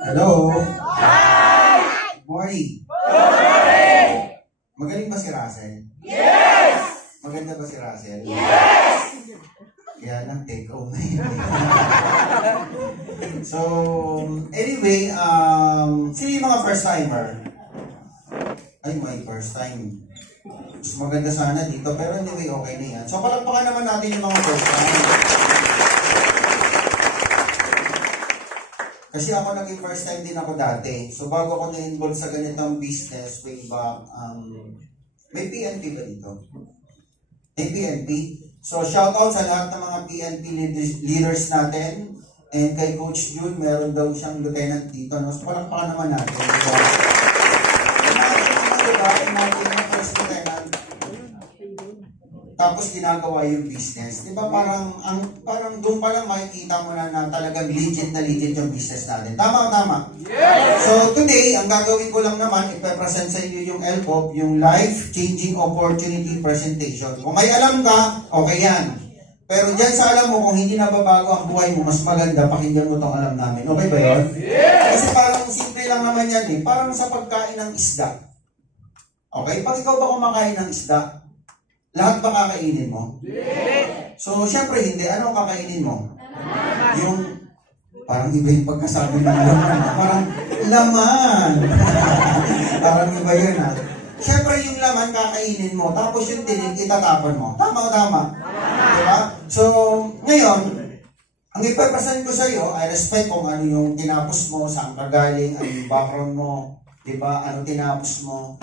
Hello? Hi! Morning! Morning! Magaling ba si Russell? Yes! Maganda ba si Russell? Yes! Yan ang take home na yun. So, anyway, sino yung mga first timer? Ay, my first time. Mas maganda sana dito, pero anyway, okay na yan. So, palakpakan naman natin yung mga first time. Kasi ako naging first time din ako dati. So, bago ako na-involve sa ganitong business, way back, may PNP ba dito? May PNP. So, shoutout sa lahat ng mga PNP leaders natin. And kay Coach June, meron daw siyang lieutenant dito. No? So, palakpakan naman natin. Imagine yung first lieutenant. Tapos ginagawa yung business. Di ba parang doon pa lang makikita mo na talagang legit yung business natin. Tama o tama? Yes! So today, ang gagawin ko lang naman, ipapresent sa inyo yung LPOP, yung Life Changing Opportunity Presentation. Kung may alam ka, okay yan. Pero dyan sa alam mo, kung hindi nababago ang buhay mo, mas maganda, pakinggan mo itong alam namin. Okay ba yun? Yes! Kasi parang simple lang naman yan eh. Parang sa pagkain ng isda. Okay? Pag ikaw ba kumakain ng isda, lahat ba kakainin mo? Yes! So, syempre hindi. Ano kakainin mo? Yung, parang iba yung pagkasabi ng laman. Parang, laman. Parang iba yun ha. Syempre yung laman kakainin mo, tapos yung tinig itatapon mo. Tama o tama? Diba? So, ngayon, ang ipapasan ko sa iyo ay respect kung ano yung tinapos mo, saan ka galing, ano yung background mo, diba? Ano tinapos mo.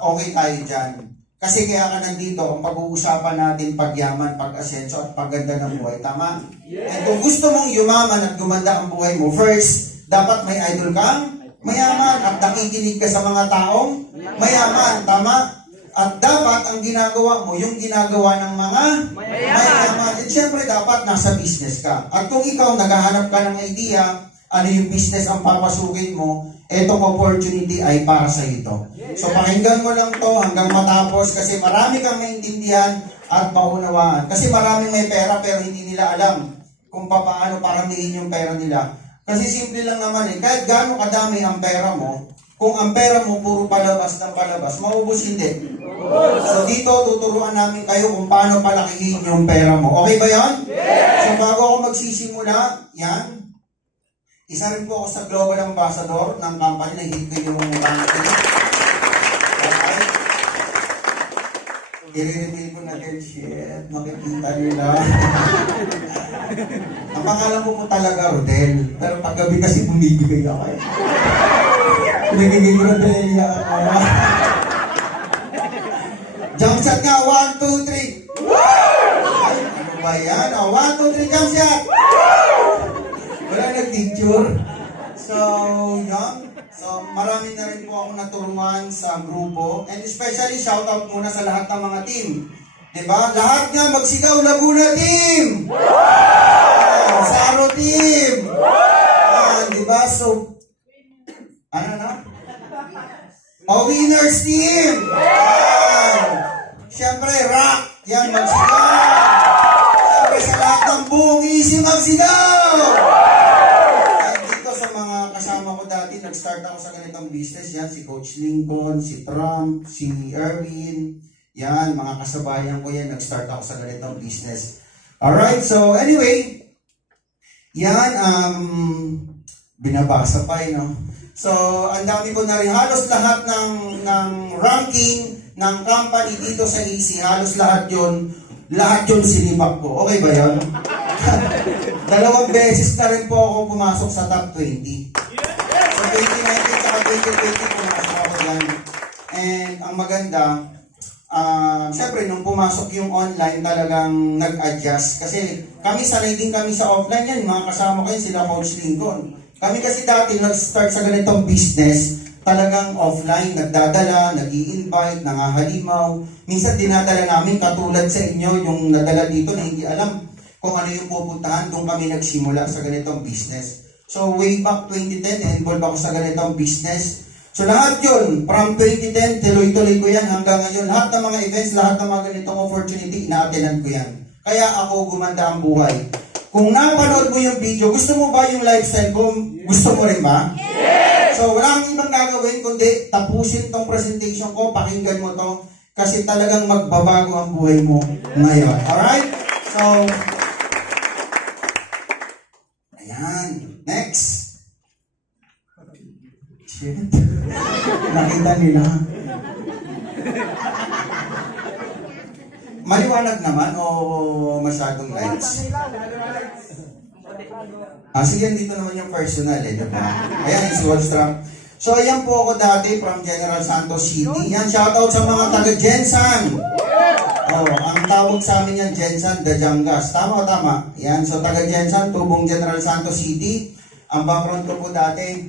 Okay tayo dyan. Kasi kaya ka nandito, ang pag-uusapan natin pagyaman, pag-asenso at pagganda ng buhay. Tama? Yes. And kung gusto mong yumaman at gumanda ang buhay mo, first, dapat may idol kang mayaman at nakikinig ka sa mga taong mayaman. Tama? At dapat ang ginagawa mo, yung ginagawa ng mga mayaman. At syempre, dapat nasa business ka. At kung ikaw naghahanap ka ng idea, ano yung business ang papasukin mo, etong opportunity ay para sa ito. So pakinggan mo lang to hanggang matapos kasi marami kang maintindihan at maunawaan. Kasi maraming may pera pero hindi nila alam kung paano paramihin yung pera nila. Kasi simple lang naman eh, kahit gaano kadami ang pera mo, kung ang pera mo puro palabas ng palabas, maubos hindi. So dito tuturuan namin kayo kung paano palakihin yung pera mo. Okay ba yan? So bago ako magsisimula, yan. Isa rin po ako sa Global Ambassador ng company na hit ko yung ranking. Okay. I-reveal ko natin, shit, makikita nila. Ang pangalan ko po talaga, Rodel. Pero paggabi kasi bumibigay ako eh. Nagiging Rodelia ako. Jump shot nga, 1, 2, 3. Ay, ano ba yan? 1, 2, 3, jump shot! Wala nag-picture. So, yun. So, marami na rin po ako naturuan sa grupo. And especially, shoutout muna sa lahat ng mga team. Diba? Lahat nga magsigaw, Laguna team! Saro team! Diba? So, ano na? Winners team! Siyempre, rock! Yan, magsigaw! Siyempre, sa lahat ng buong easy magsigaw! Nag-start ako sa ganitong business, yan, si Coach Lincoln, si Trump, si Erwin, yan, mga kasabayan ko yan, nag-start ako sa ganitong business. Alright, so anyway, yan, binabasa pa no? So, ang dami ko na rin, halos lahat ng ranking ng company dito sa EC, halos lahat yun sinibak ko. Okay ba yun? 2 beses na rin po ako pumasok sa top 20. 2019 at 2020 pumasok ako dyan. And ang maganda, syempre nung pumasok yung online talagang nag-adjust. Kasi kami sanay din kami sa offline yan. Mga kasama ko yun sila Coach Lincoln. Kami kasi dati nag-start sa ganitong business, talagang offline, nagdadala, nag-i-invite, nangahalimaw. Minsan dinadala namin katulad sa inyo yung nadala dito na hindi alam kung ano yung pupuntahan. Doon kami nagsimula sa ganitong business. So, way back 2010, involved ako sa ganitong business. So, lahat yun, from 2010, tuloy-tuloy ko yan hanggang ngayon. Lahat ng mga events, lahat ng mga ganitong opportunity, ina-attendan ko yan. Kaya ako gumanda ang buhay. Kung napanood mo yung video, gusto mo ba yung lifestyle ko? Gusto mo rin ba? Yes! So, wala kang ibang gagawin kundi tapusin tong presentation ko, pakinggan mo to, kasi talagang magbabago ang buhay mo ngayon. Alright? So, ayan. Next. Shit. Nakita nila. Maliwanag naman o masyadong lights? Sige, dito naman yung personal eh, diba? Ayan, yung sword strap. So, ayan po ako dati from General Santos City. Yan, shoutout sa mga taga-Jensan. Oh, ang tawag sa amin yan, Jensan, Dajangas. Tama o tama? Yan, so taga-Jensan, Tubong General Santos City. Ang background ko po dati,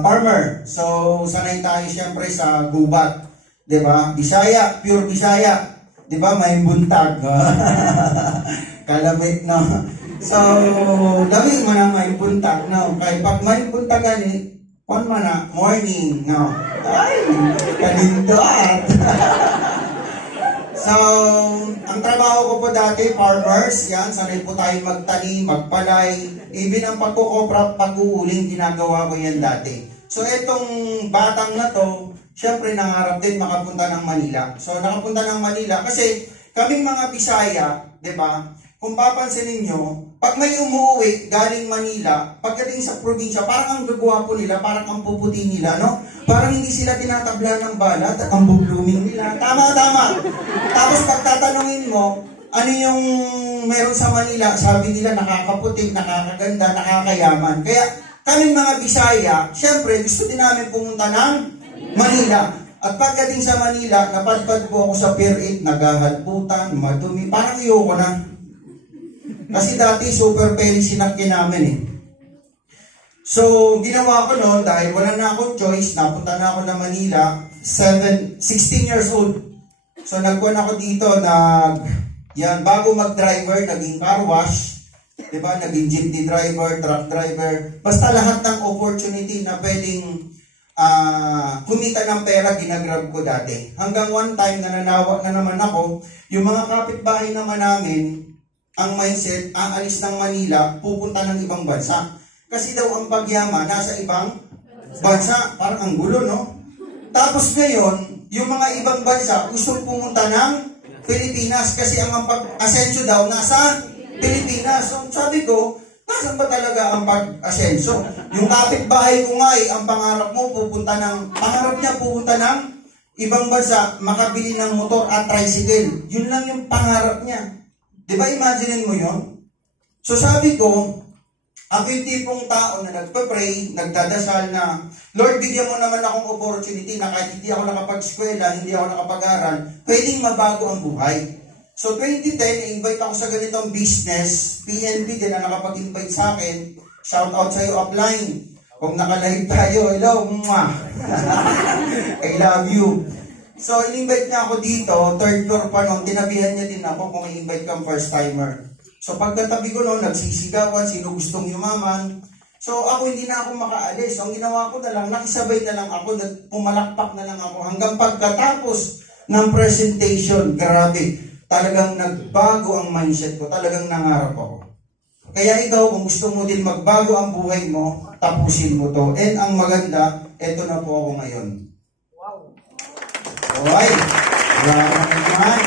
farmer. So, sanay tayo siyempre sa gubat. Diba? Bisaya, pure Bisaya. Diba? May buntag. Kalabit, no? So, dami mo na may buntag, no? Kaya pag may buntag gani, kung man na, morning, no? Ay, kalindot. So, ang trabaho ko po dati, farmers, yan, sanay po tayo magtanim, magpalay, even ang pagkukopra, pag-uuling, ginagawa ko yan dati. So, itong batang na to, syempre nangarap din makapunta ng Manila. So, nakapunta ng Manila kasi kaming mga Bisaya, di ba? Kung papansin ninyo, pag may umuwi galing Manila, pagdating sa probinsya, parang ang gagwapo nila, parang ang puputi nila, no? Parang hindi sila tinatabla ng balat at ang blooming nila. Tama. Tapos pagtatanungin mo, ano yung meron sa Manila, sabi nila nakakaputi, nakakaganda, nakakayaman. Kaya kaming mga Bisaya, syempre gusto din namin pumunta ng Manila. At pagdating sa Manila, napadpad po ako sa Pier 8, naghahalputan, madumi, parang ayoko na. Kasi dati super peri sinakyan namin eh. So, ginawa ko noon dahil wala na akong choice, napunta na ako na Manila, 16 years old. So, nagkuhan ako dito, bago mag-driver, naging car wash, diba? Naging jeepney driver, truck driver, basta lahat ng opportunity na pwedeng kumita ng pera, ginagrab ko dati. Hanggang one time, nananawa na naman ako, yung mga kapitbahay naman namin, ang mindset, aalis ng Manila, pupunta ng ibang bansa. Kasi daw ang pagyaman, nasa ibang bansa. Parang ang gulo, no? Tapos ngayon, yung mga ibang bansa, gustong pumunta ng Pilipinas. Kasi ang pag-asenso daw, nasa Pilipinas. So, sabi ko, nasan ba talaga ang pag-asenso? Yung kapitbahay ko nga ang pangarap mo, pangarap niya pupunta ng ibang bansa, makabili ng motor at tricycle. Yun lang yung pangarap niya. Diba, imaginein mo yun? So sabi ko, ako yung tipong tao na nagpa-pray, nagdadasal na, Lord, bigyan mo naman akong opportunity na kahit hindi ako nakapag-eskwela, hindi ako nakapag-aral, pwedeng mabago ang buhay. So 2010, invite ako sa ganitong business, PNB din na nakapag-invite sa akin, shout out sa iyo upline. Kung naka-live tayo, hello, mwah. I love you. So, in-invite niya ako dito, third floor pa noon, tinabihan niya din ako kung i-invite kang first timer. So, pagkatabi ko noon, nagsisigawan, sino gustong yumaman. So, ako hindi na ako makaalis. So, ang ginawa ko na lang, nakisabay na lang ako, pumalakpak na lang ako. Hanggang pagkatapos ng presentation, grabe, talagang nagbago ang mindset ko, talagang nangarap ako. Kaya ikaw, kung gusto mo din magbago ang buhay mo, tapusin mo to. And ang maganda, eto na po ako ngayon. Alright, naman.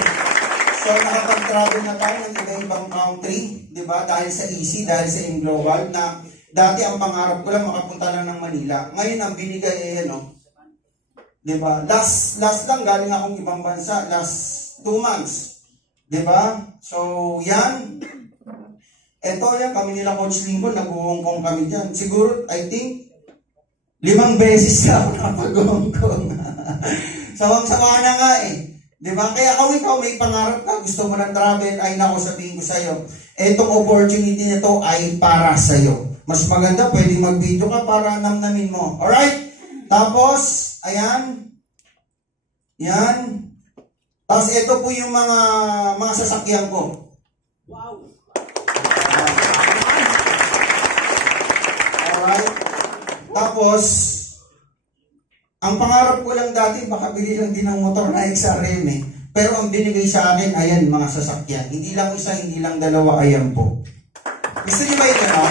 So, nakapag-travel na tayo ng iba-ibang country, di ba? Dahil sa EC, dahil sa Global, na dati ang pangarap ko lang makapunta lang ng Manila. Ngayon, ang binigay di ba? Last lang, galing akong ibang bansa, last 2 months. Di ba? So, yan. Eto yan, kami nila Coach Lincoln, nag-Hong Kong kami dyan. Siguro, I think, 5 beses na ako napag-Hong Kong. Sawang-sawa na nga eh. Diba? Kaya ikaw may pangarap ka, gusto mo ng travel, ay nako sabihin ko sa'yo, etong opportunity na to ay para sa'yo. Mas maganda, pwedeng mag-video ka para namnamin mo. Alright? Tapos, ayan. Yan. Tapos ito po yung mga sasakyan ko. Wow! Alright? Tapos, ang pangarap ko lang dati, baka bili lang din ng motor na XRM eh. Pero ang binigay sa akin, ayan, mga sasakyan. Hindi lang isa, hindi lang dalawa, ayan po. Gusto niyo ba yun, no?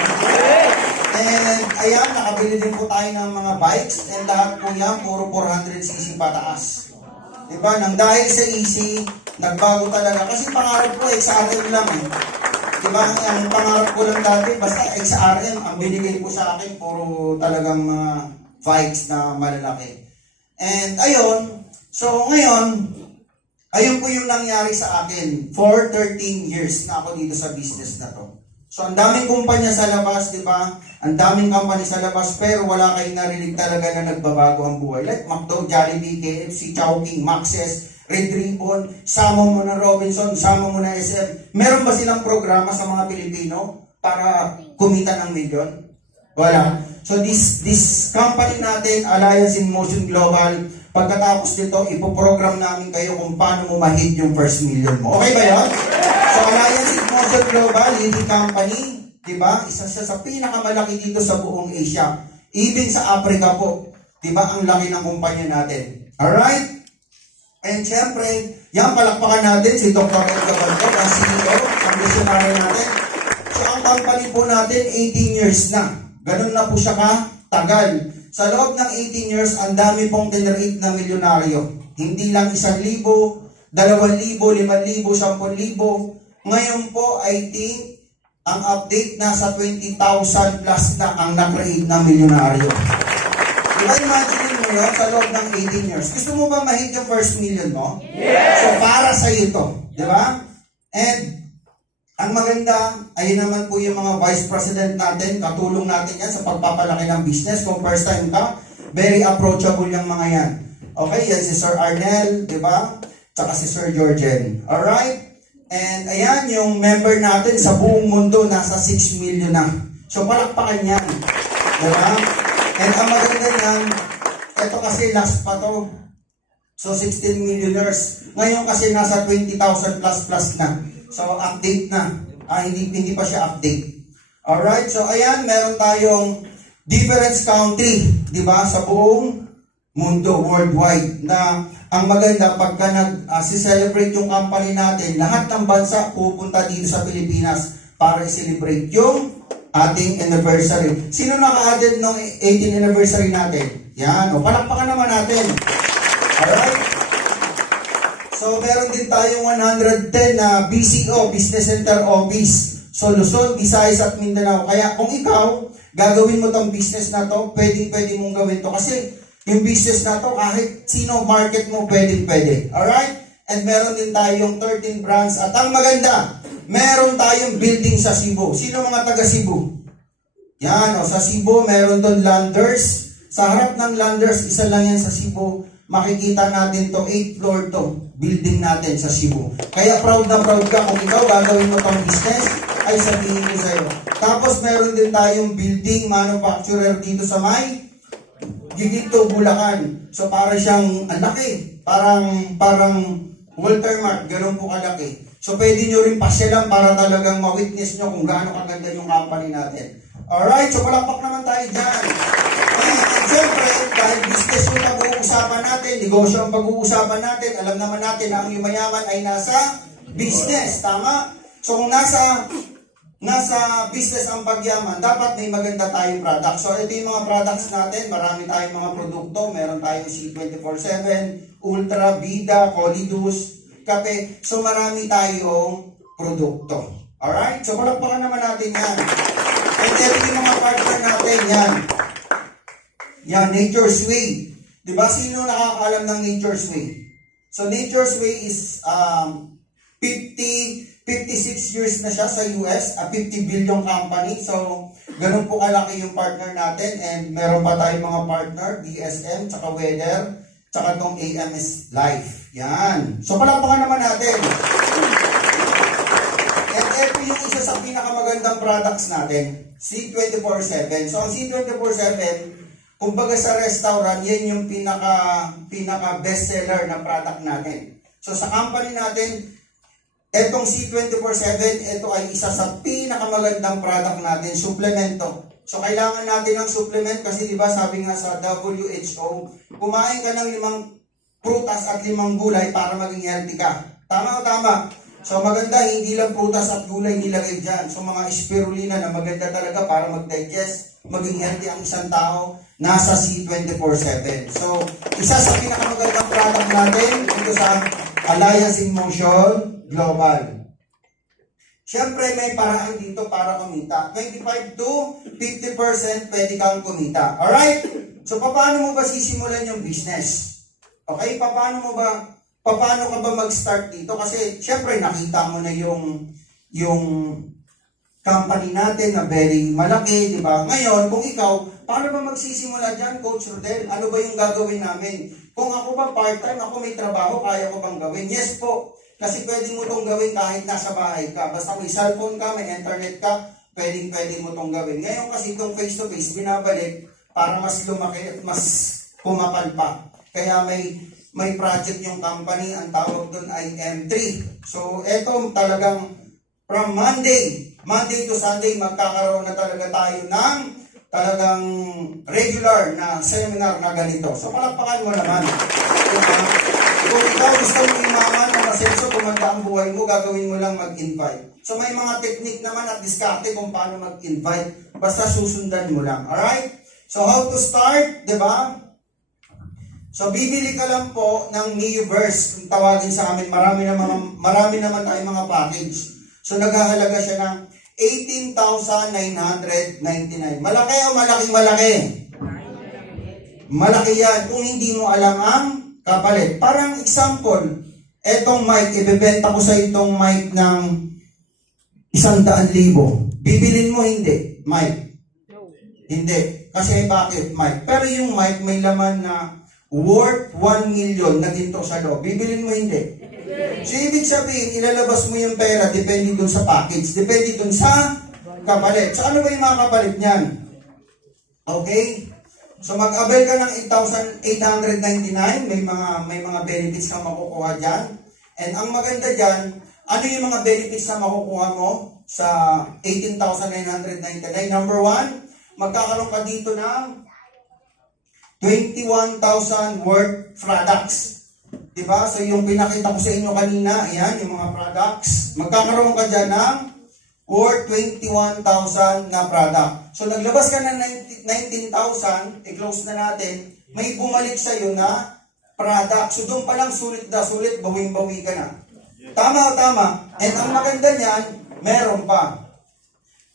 And ayan, nakabili din po tayo ng mga bikes and lahat po yan, puro 400cc pataas. Diba? Nang dahil sa easy, nagbago talaga. Kasi pangarap ko, XRM lang eh. Diba? Ang pangarap ko lang dati, basta XRM, ang binigay po sa akin, puro talagang mga bikes na malalaki. And ayun, so ngayon, ayun po yung nangyari sa akin. For 13 years na ako dito sa business na to. So, ang daming kumpanya sa labas, di ba? Ang daming company sa labas, pero wala kayong narinig talaga na nagbabago ang buhay. Like McDo, Jollibee, KFC, Chowking, Maxes, Red Ribbon, sama mo na Robinson, sama mo na SM. Meron ba silang programa sa mga Pilipino para kumita ng milyon? Wala. So, this company natin, Alliance in Motion Global, pagkatapos nito, ipoprogram namin kayo kung paano mo ma-hit yung first million mo. Okay ba yan? So, Alliance in Motion Global, leading company, diba? Isa siya sa pinakamalaki dito sa buong Asia. Even sa Africa po. Diba? Ang laki ng kumpanya natin. Alright? And syempre, yan palakpakan natin si Dr. Edgar Banto, ang CEO, ang visionary natin. So, ang company po natin, 18 years na. Ganun na po siya katagal. Sa loob ng 18 years, ang dami pong generate na milyonaryo. Hindi lang 1,000, 2,000, 5,000, 10,000. Ngayon po, I think, ang update nasa 20,000 plus na ang na-create na milyonaryo. Diba, imagine mo yun sa loob ng 18 years. Gusto mo ba ma-hit yung first million mo? Yes! So, para sa iyo to. Diba? And, ang maganda, ayun naman po yung mga vice president natin, katulong natin yan sa pagpapalaki ng business. Kung first time ka, very approachable yung mga yan. Okay, yan si Sir Arnel, di ba? Tsaka si Sir Georgen. Alright? And ayan, yung member natin sa buong mundo, nasa 6 million na. So, palakpakan yan. Di ba? And ang maganda yan, ito kasi last pa to. So, 16 millionaires. Ngayon kasi nasa 20,000 plus na. So, update na. Hindi pa siya update. Alright? So, ayan, meron tayong different country, di ba, sa buong mundo, worldwide, na ang maganda, pagka nag-celebrate yung company natin, lahat ng bansa pupunta dito sa Pilipinas para i-celebrate yung ating anniversary. Sino naka-added ng 18th anniversary natin? Yan. O, palakpakan naman natin. Alright? So, meron din tayong 110 na BCO, Business Center Office. So, Luzon, Visayas at Mindanao. Kaya kung ikaw, gagawin mo tong business na to, pwede mong gawin to. Kasi yung business na to, kahit sino market mo, pwede. Alright? And meron din tayong 13 brands. At ang maganda, meron tayong building sa Cebu. Sino mga taga Cebu? Yan, o, sa Cebu, meron doon Landers. Sa harap ng Landers, isa lang yan sa Cebu. Makikita natin to, 8th floor to, building natin sa Cebu. Kaya proud na proud ka kung ikaw gagawin mo tong business, ay sabihin ko sa'yo. Tapos meron din tayong building manufacturer dito sa may Gigito, Bulacan. So para siyang ang laki, parang Walter Mart, ganun po kalaki. So pwede nyo rin pasyalan para talagang ma-witness nyo kung gaano kaganda yung company natin. Alright, so palakpak naman tayo dyan. And siyempre, dahil business yung pag-uusapan natin, negosyo ang pag-uusapan natin, alam naman natin na ang yumayaman ay nasa business, tama? So kung nasa business ang pagyaman, dapat may maganda tayong product. So ito yung mga products natin, marami tayong mga produkto, meron tayong C24/7, Ultra, Vida, Colidus, Kape. So marami tayong produkto. Alright? So palakpakan naman natin yan. And ito yung mga partner natin, yan. Yan, Nature's Way. Diba? Sino nakakaalam ng Nature's Way? So, Nature's Way is 56 years na siya sa US, a 50 billion company. So, ganun po kalaki yung partner natin. And meron pa tayong mga partner, DSM, tsaka Weather, tsaka tong AMS Life. Yan. So, palakpakan naman natin. And ito yung isa sa pinakamagandang products natin, C24/7. So, ang C24/7, kumbaga sa restaurant, yan yung pinaka bestseller na product natin. So sa company natin, etong C24/7, ito ay isa sa pinakamagandang product natin, suplemento. So kailangan natin ng supplement kasi diba sabi nga sa WHO, kumain ka ng 5 prutas at 5 gulay para maging healthy ka. Tama o tama? So maganda, hindi lang prutas at gulay nilagay dyan. So mga spirulina na maganda talaga para mag-digest, maging healthy ang isang tao, nasa C24/7. So isa sa pinakamagandang product natin dito sa Alliance in Motion Global. Siyempre may paraan dito para kumita. 25 to 50% pwede kang kumita. Alright? So paano mo ba sisimulan yung business? Okay, paano ka ba mag-start dito? Kasi syempre nakita mo na yung company natin na very malaki, di ba? Ngayon, kung ikaw, paano ba magsisimula dyan, Coach Rodel? Ano ba yung gagawin namin? Kung ako ba part-time, ako may trabaho, kaya ko bang gawin? Yes po. Kasi pwede mo itong gawin kahit nasa bahay ka. Basta may cellphone ka, may internet ka, pwede mo itong gawin. Ngayon kasi itong face-to-face, binabalik para mas lumaki at mas kumapal pa. Kaya may project yung company, ang tawag doon ay M3. So, eto talagang from Monday to Sunday, magkakaroon na talaga tayo ng talagang regular na seminar na ganito. So, palakpakan mo naman. Kung ikaw gusto mo imaman o masenso, kumanda ang buhay mo, gagawin mo lang mag-invite. So, may mga technique naman at diskarte kung paano mag-invite. Basta susundan mo lang. Alright? So, how to start? Diba? So, bibili ka lang po ng Neoverse. Kung tawagin sa amin, marami naman tayong mga package. So, naghahalaga siya ng 18,999. Malaki o malaki? Malaki yan. Kung hindi mo alam ang kapalit. Parang example, etong mic, ibebenta ko sa itong mic ng 100,000. Bibilin mo hindi, mic? Hindi. Kasi bakit mic? Pero yung mic may laman na worth 1 million na ginto sa loob. Bibilin mo hindi. So, ibig sabihin, ilalabas mo yung pera, depende dun sa package, depende dun sa kapalit. So, ano ba yung mga kapalit niyan? Okay? So, mag-avail ka ng 8,899, may mga benefits ka makukuha dyan. And ang maganda dyan, ano yung mga benefits na makukuha mo sa 18,999? Number 1, magkakaroon ka dito ng 21,000 worth products. Diba? So, yung pinakita ko sa inyo kanina, ayan, yung mga products. Magkakaroon ka dyan ng worth 21,000 na product. So, naglabas ka ng 19,000, i-close na natin, may bumalik sa'yo na product. So, doon pa lang sulit na sulit, bawing-bawi ka na. Tama o tama? And ang maganda niyan, meron pa.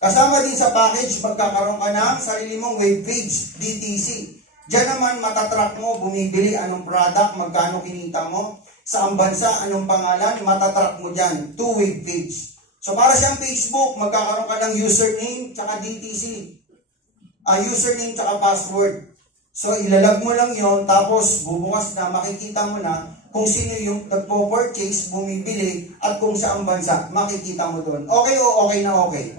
Kasama din sa package, magkakaroon ka ng sarili mong web page, DTC. Diyan naman matatrack mo, bumibili, anong product, magkano kinita mo, saang bansa, anong pangalan, matatrack mo dyan, 2-way page. So para siyang Facebook, magkakaroon ka ng username, tsaka DTC. Username, tsaka password. So ilalag mo lang yon, tapos bubukas na, makikita mo na kung sino yung nagpo-purchase, bumibili, at kung saang bansa, makikita mo doon. Okay o okay na okay?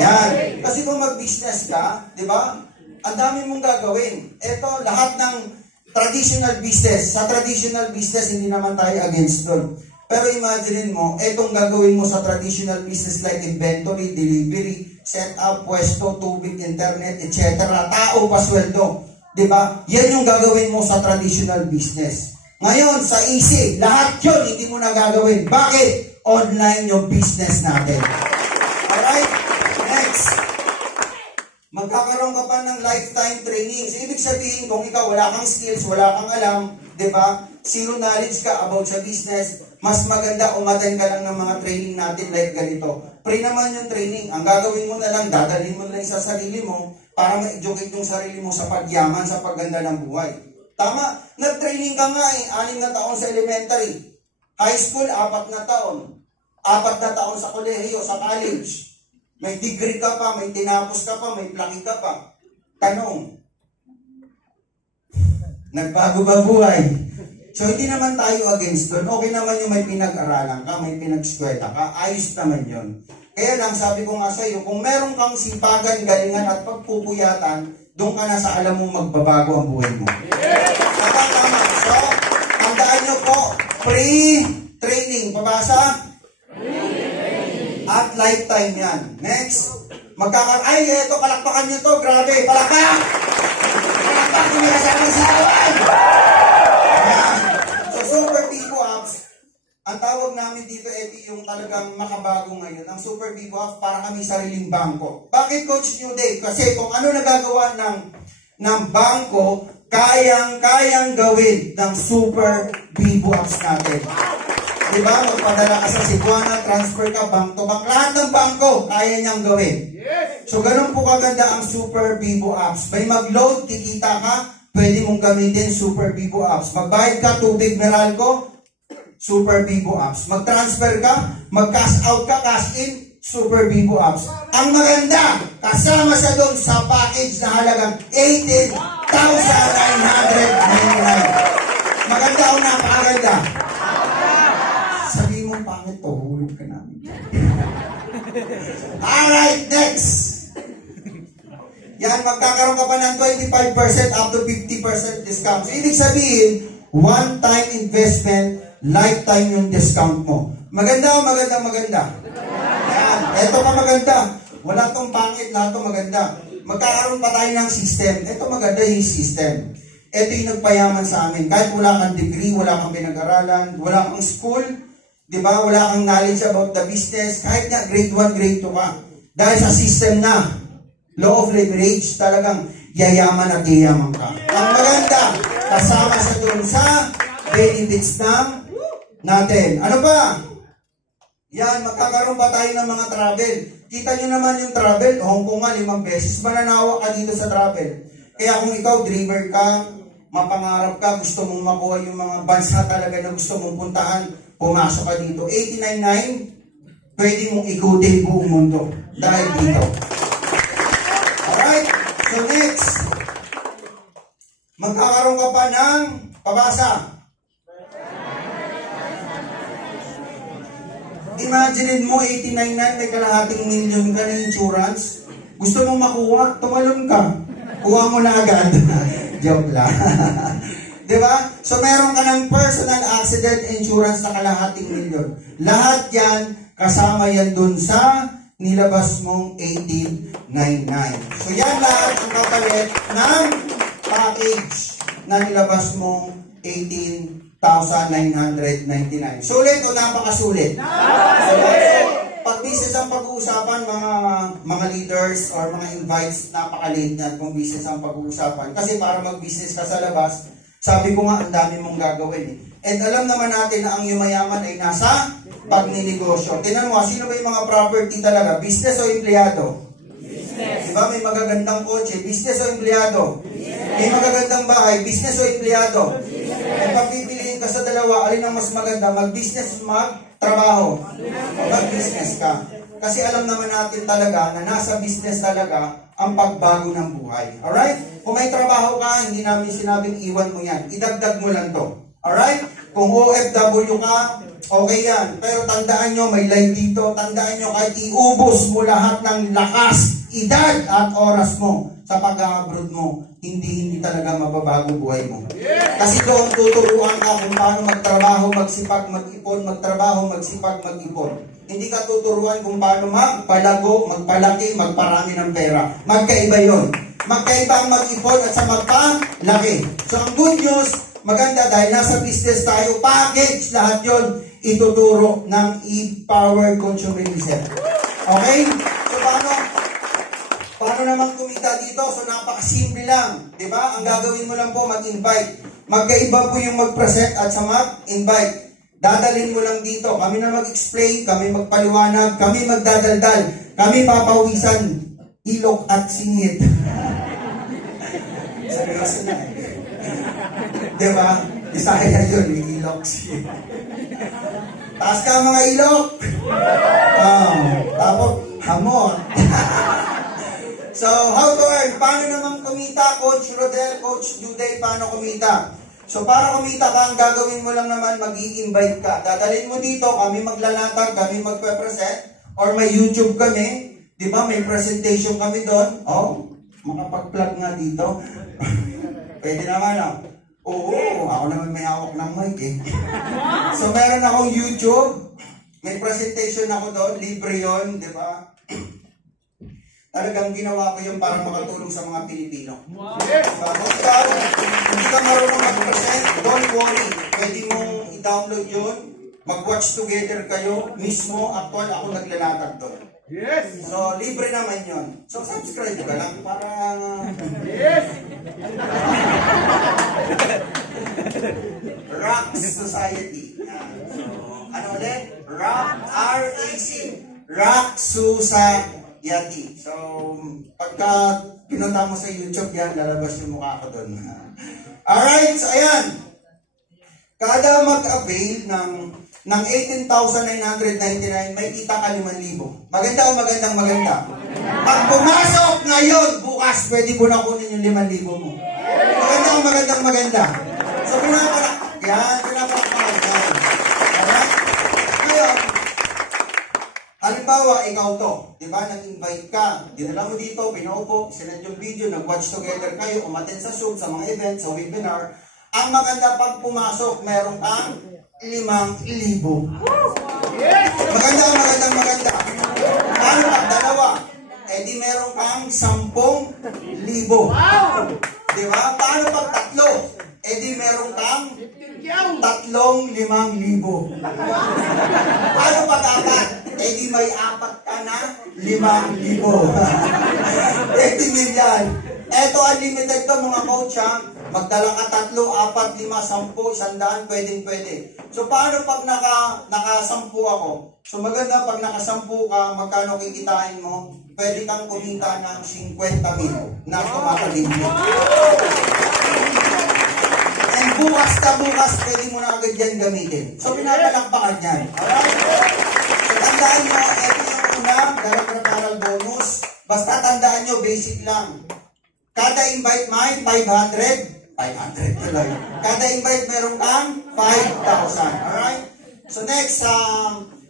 Yan. Kasi kung mag-business ka, di ba? Ang dami mong gagawin. Ito, lahat ng traditional business. Sa traditional business, hindi naman tayo against doon. Pero imagine mo, itong gagawin mo sa traditional business like inventory, delivery, setup, pwesto, tubig, internet, etc. Tao, pasweldo. Diba? Yan yung gagawin mo sa traditional business. Ngayon, sa easy, lahat yun hindi mo na gagawin. Bakit? Online yung business natin. Alright? Next. Magkakaroon ka pa ng lifetime training. So, ibig sabihin, kung ikaw wala kang skills, wala kang alam, di ba? Zero knowledge ka about sa business, mas maganda umattend ka lang ng mga training natin like ganito. Free naman yung training. Ang gagawin mo na lang, dadalhin mo na lang sa sarili mo para ma-educate yung sarili mo sa pagyaman, sa pagganda ng buhay. Tama? Nag-training ka nga 6 na taon sa elementary. High school, 4 na taon. 4 na taon sa kolehiyo, sa college. May degree ka pa, may tinapos ka pa, may plaki ka pa. Tanong, nagbago ba buhay? So, hindi naman tayo against doon. Okay naman yung may pinag-aralan ka, may pinag-skweta ka. Ayos naman yun. Kaya lang, sabi ko nga sa'yo, kung meron kang sipagan, galingan at pagpupuyatan, doon ka na sa alam mo magbabago ang buhay mo. Tama. So, tandaan nyo po, free training. Pabasa? At lifetime yan. Next. Ay, ito, palakpakan nyo to. Grabe, palakpak! Palakpak nyo na sa aking sigawan! So, Super Pico Apps, ang tawag namin dito, ito yung talagang makabago ngayon. Ang Super Bibo Apps, para kami sariling bangko. Bakit Coach New Day? Kasi kung ano nagagawa ng bangko, kayang gawin ng Super Bibo Apps natin. Diba? Magpadala ka sa Cebuana, transfer ka, bank to bank. Lahat ng bangko, kaya niyang gawin. So, ganun po kaganda ang Super Bibo Apps. May mag-load, kikita ka, pwede mong gamitin Super Bibo Apps. Magbayad ka, tubig, Meralco, Super Bibo Apps. Mag-transfer ka, mag-cash out ka, cash in, Super Bibo Apps. Ang maganda, kasama sa doon sa package na halagang 18,999. Maganda o napakaganda? Sabi mo, pangit to, hulog ka namin. Alright, next. Yan, magkakaroon ka pa ng 25% up to 50% discount. So, ibig sabihin, one-time investment, lifetime yung discount mo. Maganda o maganda? Yan, eto pa maganda. Wala tong pangit, lahat to maganda. Magkakaroon pa tayo ng system. Eto maganda yung system. Eto yung nagpayaman sa amin. Kahit wala kang degree, wala kang pinag-aralan, wala kang school, diba? Wala kang knowledge about the business, kahit nga grade 1, grade 2 ka. Dahil sa system na, law of leverage, talagang yayaman at yayaman ka. Ang maganda, kasama sa doon sa benefits ng natin. Ano ba? Yan, magkakaroon pa tayo ng mga travel. Kita nyo naman yung travel, Hong Kong nga 5 beses, mananawa ka dito sa travel. Kaya kung ikaw, dreamer ka, mapangarap ka, gusto mong makuha yung mga bansa talaga na gusto mong puntahan, pumasok ka dito. 899, pwede mong ikutin buong mundo dahil dito. Alright, so next, magkakaroon ka pa ng pabasa. Imagine mo, 899, may kalahating million ka na insurance. Gusto mong makuha, tumalon ka. Kuha mo na agad. Joke lang. Diba? So, meron ka ng personal accident insurance na kalahating million. Lahat yan, kasama yan dun sa nilabas mong 1899. So, yan lahat ang kapalit ng package na nilabas mong 18,999. Sulit o napakasulit? Napakasulit! Pag business ang pag-uusapan, mga leaders or mga invites, napakaliit na kung business ang pag-uusapan. Kasi para mag-business ka sa labas, sabi ko nga, ang dami mong gagawin. And alam naman natin na ang yumayaman ay nasa pagninegosyo. Tinanong mo, sino ba yung mga property talaga? Business o empleyado? Business. Diba may magagandang kotse? Business o empleyado? Business. May magagandang bahay? Business o empleyado? Business. At pag pipiliin ka sa dalawa, alin ang mas maganda? Mag-business, mag-trabaho? Mag-business ka. Kasi alam naman natin talaga na nasa business talaga ang pagbago ng buhay. Alright? Kung may trabaho ka, hindi namin sinabing iwan mo yan. Idagdag mo lang to. Alright? Kung OFW ka, okay yan. Pero tandaan nyo, may line dito. Tandaan nyo, kahit iubos mo lahat ng lakas, edad at oras mo sa pag-abroad mo, hindi talaga mababago buhay mo. Kasi doon tuturuan ka kung paano magtrabaho, magsipag, mag-ipon, magtrabaho, magsipag, mag-ipon. Hindi ka tuturuan kung paano magpalago, magpalaki, magparami ng pera. Magkaiba yon. Magkaiba ang mag-ipon at sa magpalaki. So ang good news, maganda dahil nasa business tayo, package lahat yon ituturo ng e-power consumerism. Okay? So paano naman kumita dito? So napakasimple lang. Diba? Ang gagawin mo lang po, mag-invite. Magkaiba po yung mag-present at sa mag-invite. Dadalhin mo lang dito. Kami na mag-explain, kami magpaliwanag, kami magdadaldal, kami papawisan, ilok at singit. Seryoso na eh. Diba? Bisaya yun, ilok, singit. Taas ka mga ilok. Tapos, hamon. So, how to earn? Paano naman kumita, Coach Rodel, Coach Juday, paano kumita? So, para kumita ka, ang gagawin mo lang naman, mag-i-invite ka. Dadalhin mo dito, kami maglalatag, kami magpe-present, or may YouTube kami, di ba? May presentation kami doon. Oh, makapag-plug nga dito. Pwede naman, oh. Oo, ako naman may hawak ng mic eh. So, meron akong YouTube, may presentation ako doon, libre yun, di ba? Talagang ginawa ko yun para makatulong sa mga Pilipino. Kung ikaw, hindi ka marunong mag-present, don't worry. Pwede mong i-download yun. mag-watch together kayo, mismo, actual ako naglalatag doon. Yes! So, libre naman yon. So, subscribe ka lang para... Yes! Rock Society. So, ano ulit? Rock, R-A-C. Rock Society. So, pagka pinunta mo sa YouTube yan, lalabas yung mukha ko doon. Alright, so ayan. Kada mag-avail ng 18,999, may kita ka 5,000. Maganda o maganda? Pag pumasok ngayon, bukas, pwede ko na kunin yung 5,000 mo. Maganda o maganda? So, pinapalakpakan yan. Alright? Ngayon, halimbawa, ikaw to, di ba, nag-invite ka, dinala mo dito, pinaupo, sinend yung video, nag-watch together kayo, umattend sa Zoom, sa mga events, sa webinar. Ang maganda pag pumasok, meron kang 5,000. Maganda. Ano pag dalawa? Eh di meron kang 10,000. Di ba? Paano pag tatlo? Eh di meron kang 5,000. Paano pag apat? Eh di may apat ka na 5,000. 20 million. Eto unlimited to mga coach ha. Magdala ka 3, 4, 5, 10, 100, pwede. So paano pag naka-10 ako? So maganda pag naka-10 ka, magkano kikitain mo? Pwede kang kumita ng 50,000 na kumakalimit. And bukas, pwede mo na agad yan gamitin. So pinapalakpakan yan. Alright? So tandaan nyo, ito yung una, darang bonus. Basta tandaan nyo, basic lang. Kada invite may 500 tuloy. Kada invite meron kang 5,000. Alright? So next,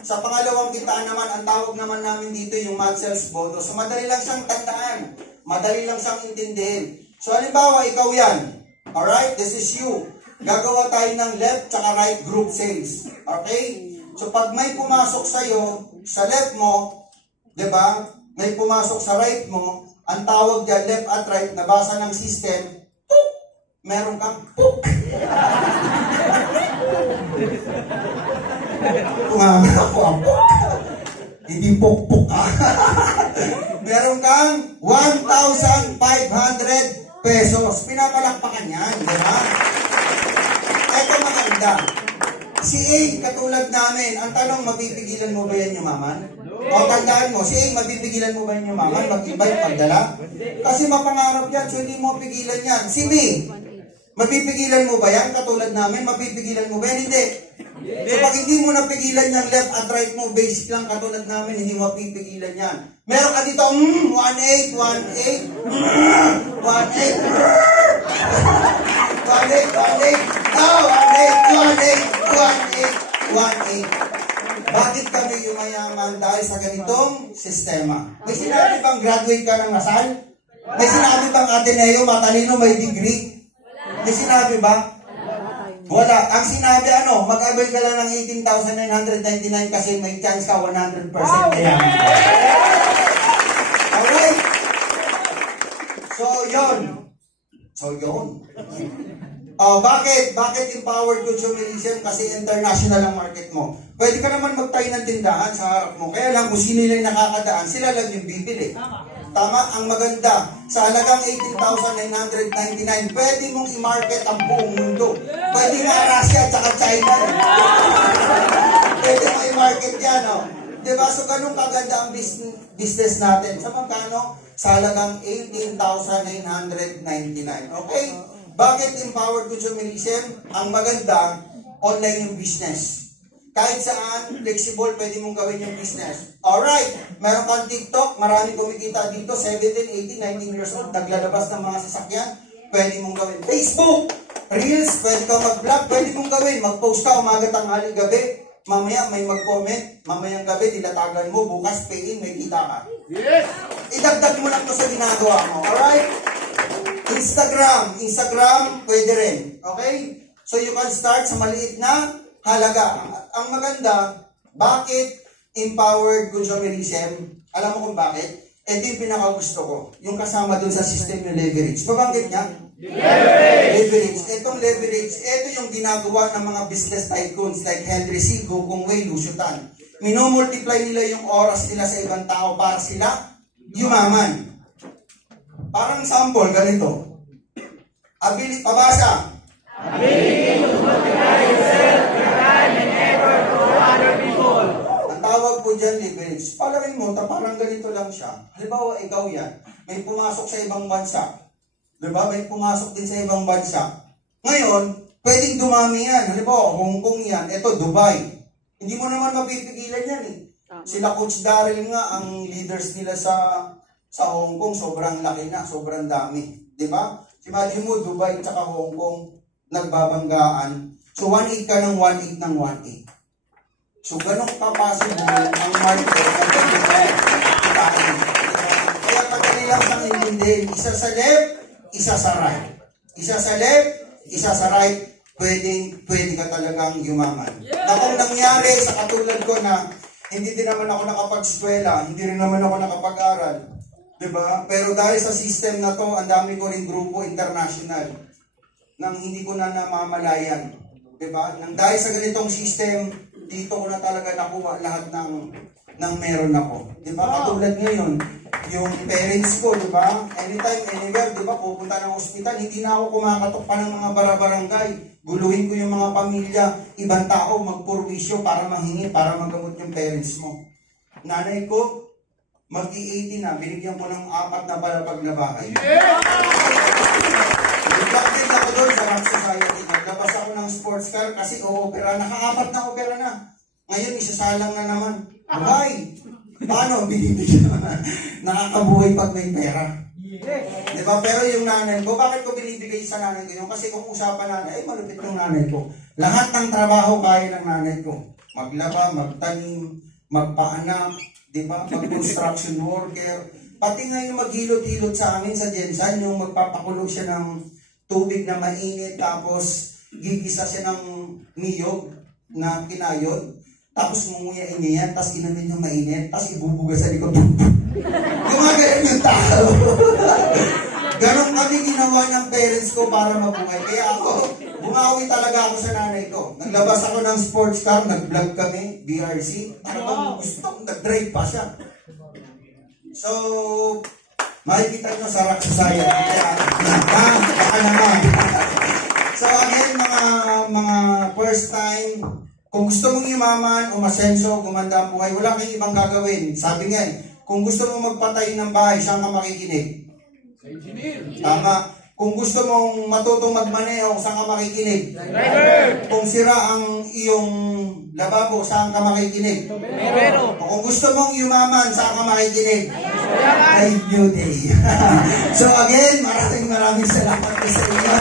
sa pangalawang kitaan naman, ang tawag naman namin dito yung mad sales bonus. So madali lang siyang tandaan. Madali lang siyang intindihin. So halimbawa, ikaw yan. Alright? This is you. Gagawa tayo ng left tsaka right group sales. Okay? So pag may pumasok sa'yo, sa left mo, di ba? May pumasok sa right mo, ang tawag dyan, left at right, nabasa ng system, meron kang puk. Kumama ako ang puk. Hindi puk-puk. Meron kang 1,500 pesos. Pinapalakpakan yan. Diba? Ito maganda. Si A, katulad namin, ang tanong, mapipigilan mo ba yan yung maman? O tandaan mo, si A, mapipigilan mo ba yan yung maman? Mag-invite, magdala? Kasi mapangarap yan, so hindi mo pigilan yan. Si B, mapipigilan mo ba yan? Katulad namin, mapipigilan mo ba yan? Hindi. So pag hindi mo napigilan yung left at right mo, basic lang katulad namin, hindi mo mapipigilan yan. Meron ka dito, 1-8, 1-8, 1-8, 1-8, 1-8, oh, 1-8, 1-8, 1-8. Bakit kami yumayaman dahil sa ganitong sistema? May sinabi bang graduate ka ng Lasal? May sinabi bang Ateneo, matalino, may degree? May sinabi ba? Wala. Ang sinabi mag-avail ka lang ng 18,999 kasi may chance ka 100% kaya. Alright? So, yun. Bakit? Bakit empowered consumerism? Kasi international ang market mo. Pwede ka naman magtayo ng tindahan sa harap mo. Kaya lang kung sino lang nakakadaan, sila lang yung bibili. Tama, ang maganda. Sa halagang 18,999, pwede mong i-market ang buong mundo. Pwede nga Russia at saka China. Pwede mo i-market yan, Diba? So, ganun kaganda ang business natin. Sa magkano? Sa halagang 18,999. Okay? Bakit empowered consumerism? Ang maganda, online yung business. Kahit saan, flexible, pwede mong gawin yung business. Alright, meron kang TikTok, marami kumikita dito, 17, 18, 19 years old, naglalabas ng mga sasakyan, pwede mong gawin. Facebook, Reels, pwede ka mag-vlog, pwede mong gawin. Mag-post ka, umaga, tanghali, gabi, mamaya may mag-comment, mamayang gabi, dilatagan mo, bukas, pay-in, may kita ka. Yes! Idagdag mo lang to sa ginagawa mo, alright? Instagram, pwede rin. Okay? So you can start sa maliit na halaga. Ang maganda, bakit empowered consumerism? Alam mo kung bakit? Ito yung pinakagusto ko. Yung kasama dun sa system yung leverage. Pabanggit niya, Leverage. Itong leverage, ito yung ginagawa ng mga business tycoons like Henry C. Kung Wei, Lucio Tan. Minomultiply nila yung oras nila sa ibang tao para sila yumaman. Parang sample, ganito. Pabasa. Ability to multiply yourself with time and effort for other people. Ang tawag po dyan, leverage. Palagay mo, parang ganito lang siya. Halimbawa, ikaw yan. May pumasok sa ibang bansa. Diba? May pumasok din sa ibang bansa. Ngayon, pwedeng dumami yan. Halimbawa, Hong Kong yan. Ito, Dubai. Hindi mo naman mapipigilan yan eh. Sila Coach Daryl nga, ang leaders nila sa Hong Kong, sobrang laki na, sobrang dami. Diba? Imagine mo, Dubai at Hong Kong, nagbabanggaan. So, 1/8 ka ng 1/8 ng 1/8. So, ganun kapasible ang market ng pagkakas. Kaya madali lang siyang intindihin. Isa sa left, isa sa right. Isa sa left, isa sa right. Pwede ka talagang yumaman. Na kung nangyari sa katulad ko na hindi din naman ako nakapag-eskwela, hindi rin naman ako nakapag-aral. Diba? Pero dahil sa system na to, ang dami ko rin grupo international nang hindi ko na namamalayan. Diba? Nang dahil sa ganitong system, dito ko na talaga nakuha lahat ng meron ako. Diba? Katulad ngayon, yung parents ko, diba? Anytime, anywhere, diba? Pupunta ng ospital, hindi na ako kumakatok pa ng mga barabarangay. Guluhin ko yung mga pamilya, ibang tao, magpurwisyo para mahingi, para magamot yung parents mo. Nanay ko, mag-i-80 na, binigyan ko ng 4 na palapag na bahay. Nag-blockchain ako doon sa Rock Society. Naglabas ako ng sports car kasi o-opera. Naka-4 na opera na. Ngayon, isasalang na naman. Abay! Paano? Binibigyan na. Nakakabuhay pag may pera. Diba? Pero yung nanay ko, bakit ko binibigay sa nanay ko yun? Kasi kung usapan nanay, ay malupit yung nanay ko. Lahat ng trabaho kaya ng nanay ko. Maglaba, magtanim, magpaanak, diba? Mag-construction worker. Pati nga yung maghilot-hilot sa amin sa Jensan, yung magpapakulo siya ng tubig na mainit, tapos gigisa siya ng niyog na kinayod, tapos mumuyain niya yan, tapos inamin yung mainit, tapos ibubuga sa likod. Gumagayon yung tao. Ganon kami ginawa ng parents ko para mabuhay. Kaya ako, bumawi talaga ako sa nanay ko. Naglabas ako ng sports car, nag-vlog kami, BRC. Talagang gusto ko, nag-drive pa siya. So, makikita nyo sa Rock Society. Kaya, baka naman. So, again, mga first time, kung gusto mong yumaman, umasenso, gumanda ang buhay, wala kang ibang gagawin. Sabi nga, kung gusto mong magpatay ng bahay, saan ka makikinig? Tama. Kung gusto mong matutong magmaneho, saan ka makikinig? Kung sira ang iyong lababo, saan ka makikinig? Kung gusto mong yumaman, saan ka makikinig? Ay, new day. So again, maraming salamat po sa inyo.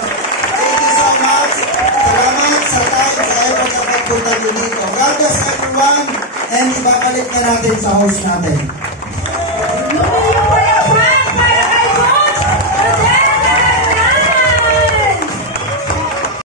Thank you so much. Salamat sa time, sa effort sa pagpunta nyo dito. God bless everyone, and ibabalik na natin sa host natin.